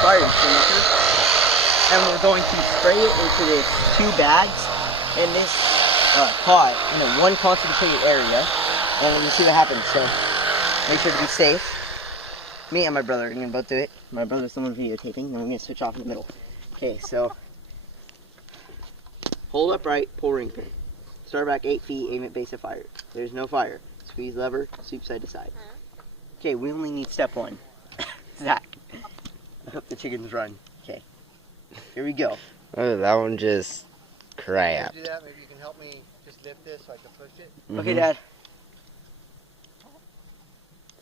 fire extinguisher, and we're going to spray it into these 2 bags in this pot in one concentrated area, and we'll see what happens. So make sure to be safe. Me and my brother are going to both do it. My brother's the one videotaping, then we're going to switch off in the middle. Okay, so hold upright, pull ring pin. Start back 8 feet, aim at base of fire. There's no fire. Squeeze lever, sweep side to side. Okay, we only need step 1. Zach. I hope the chickens run. Okay. Here we go. Oh, that one just crapped. Do that? Maybe you can help me just lift this so I can push it. Okay, Dad.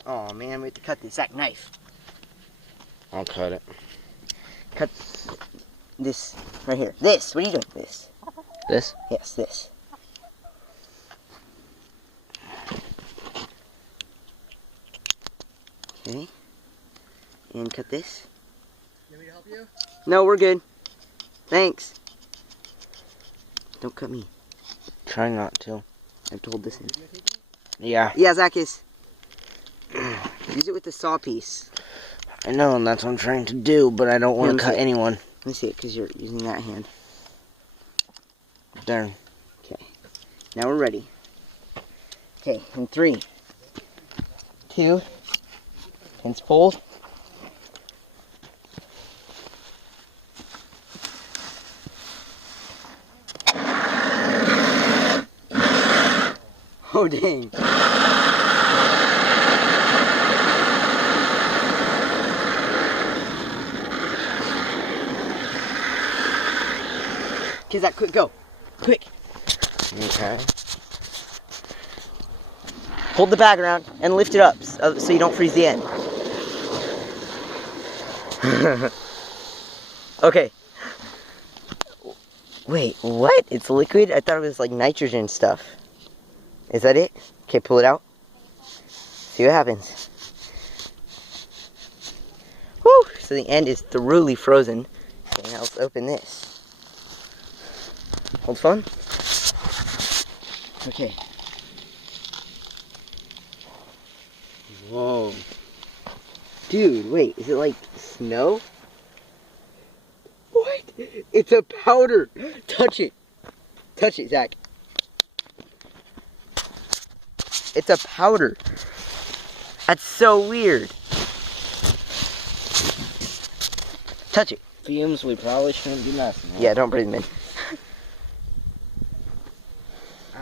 Oh man, we have to cut this. Zach, knife. I'll cut it. Cut this right here. This. What are you doing? This. This? Yes, this. Okay. And cut this. You want me to help you? No, we're good. Thanks. Don't cut me. Try not to. I've told this in. Yeah. Yeah, Zach is. Use it with the saw piece. I know, and that's what I'm trying to do, but I don't want to cut anyone. Let me see it, because you're using that hand. There. Okay. Now we're ready. Okay, in 3, 2, pins pulled. Oh, dang. Okay, Zach, quick, go. Quick. Okay. Hold the bag around and lift it up so you don't freeze the end. Okay. Wait, what? It's liquid? I thought it was like nitrogen stuff. Is that it? Okay, pull it out. See what happens. Woo! So the end is thoroughly frozen. Okay, now let's open this. Hold phone. Okay. Whoa. Dude, wait, is it like snow? What? It's a powder. Touch it. Touch it, Zach. It's a powder. That's so weird. Touch it. Fumes we probably shouldn't be messing with. Yeah, don't breathe them in.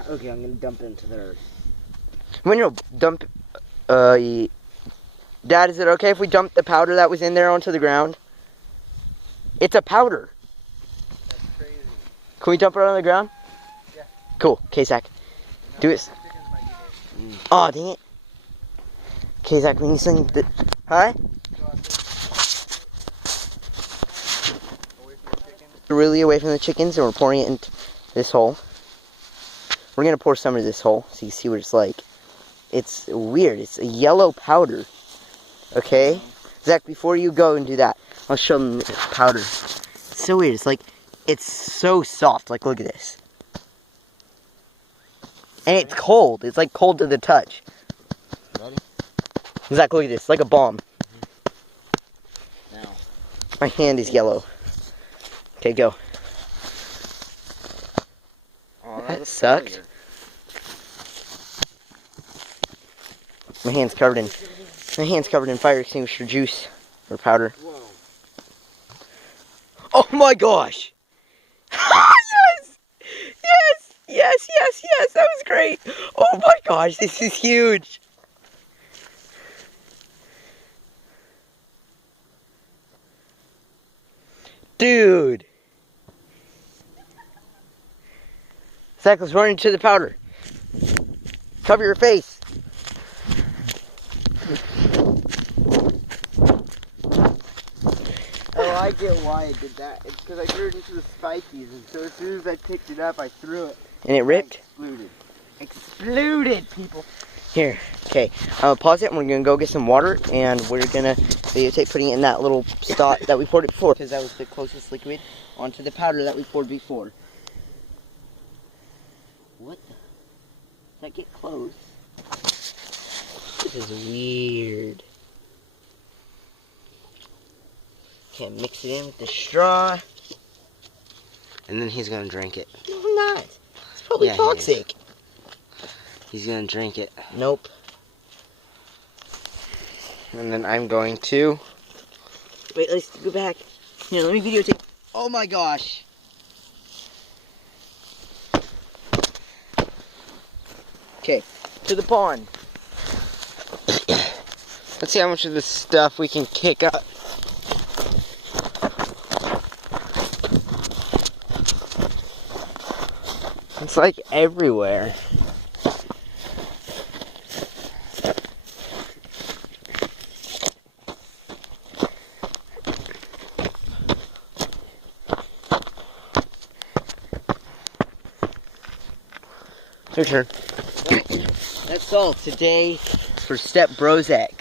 Okay, I'm gonna dump it into there. When you dump, Dad, is it okay if we dump the powder that was in there onto the ground? It's a powder. That's crazy. Can we dump it on the ground? Yeah. Cool. Okay, Zach. Do it. Oh, dang it. Okay, Zach, we need something that... Huh? Really away from the chickens, and we're pouring it into this hole. We're going to pour some of this hole so you see what it's like. It's weird. It's a yellow powder. Okay? Zach, before you go and do that, I'll show them the powder. It's so weird. It's like, it's so soft. Like, look at this. And it's cold. It's like cold to the touch. Ready? Zach, look at this. It's like a bomb. Now. My hand is yellow. Okay, go. Oh, That sucked. My hand's covered in fire extinguisher juice or powder. Whoa. Oh my gosh! Yes! Yes! Yes, yes, yes! That was great! Oh my gosh, this is huge! Dude! Zach, let's run into the powder. Cover your face. Oh, I get why I did that. It's because I threw it into the spikies, and so as soon as I picked it up, I threw it. And it ripped? Exploded. Exploded, people. Here, okay. Pause it, and we're going to go get some water, and we're going to videotape putting it in that little spot that we poured it before, because that was the closest liquid onto the powder that we poured before. What the? Does that get close? This is weird. Okay, mix it in with the straw. And then he's gonna drink it. No, I'm not. It's probably Yeah, he toxic. He's gonna drink it. Nope. And then I'm going to. Wait, let's go back. Here, let me videotape. Oh my gosh. Okay, to the pond. Let's see how much of this stuff we can kick up. It's like everywhere. Your turn. That's all today for Step Brozak.